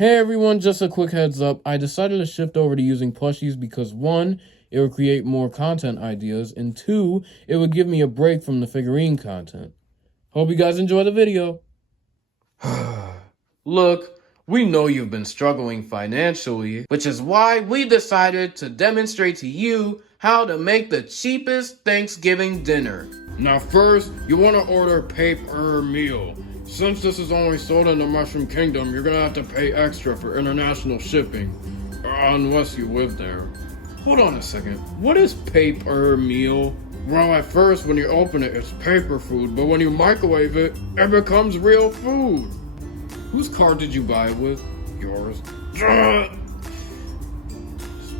Hey everyone, just a quick heads up. I decided to shift over to using plushies because 1, it would create more content ideas, and 2, it would give me a break from the figurine content. Hope you guys enjoy the video. Look, we know you've been struggling financially, which is why we decided to demonstrate to you how to make the cheapest Thanksgiving dinner. Now first, you want to order paper meal. Since this is only sold in the Mushroom Kingdom, you're gonna have to pay extra for international shipping, unless you live there. Hold on a second, what is paper meal? Well, at first when you open it, it's paper food, but when you microwave it, it becomes real food. Whose card did you buy it with? Yours. This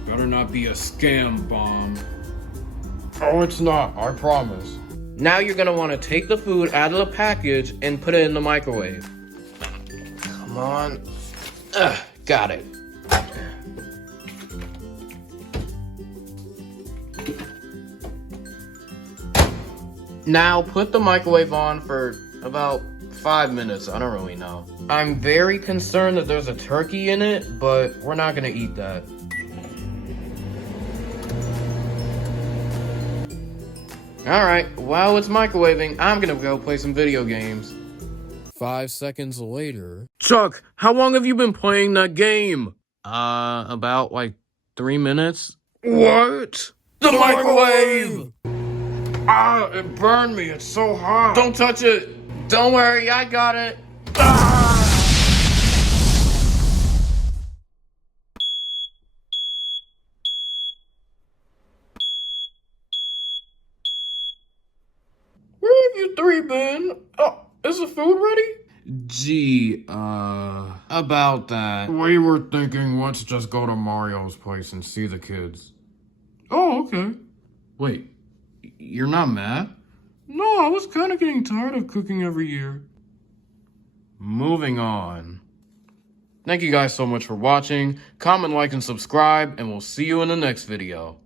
better not be a scam bomb. Oh, it's not, I promise. Now you're gonna want to take the food out of the package and put it in the microwave. Come on. Got it. Now put the microwave on for about 5 minutes. I don't really know. I'm very concerned that there's a turkey in it, but we're not gonna eat that. Alright, while it's microwaving, I'm gonna go play some video games. 5 seconds later. Chuck, how long have you been playing that game? About like 3 minutes. What? The microwave! It burned me, it's so hot. Don't touch it. Don't worry, I got it. Where have you three been? Oh, is the food ready? Gee, about that. We were thinking, let's just go to Mario's place and see the kids. Oh, okay. Wait, you're not mad? No, I was kind of getting tired of cooking every year. Moving on. Thank you guys so much for watching. Comment, like, and subscribe, and we'll see you in the next video.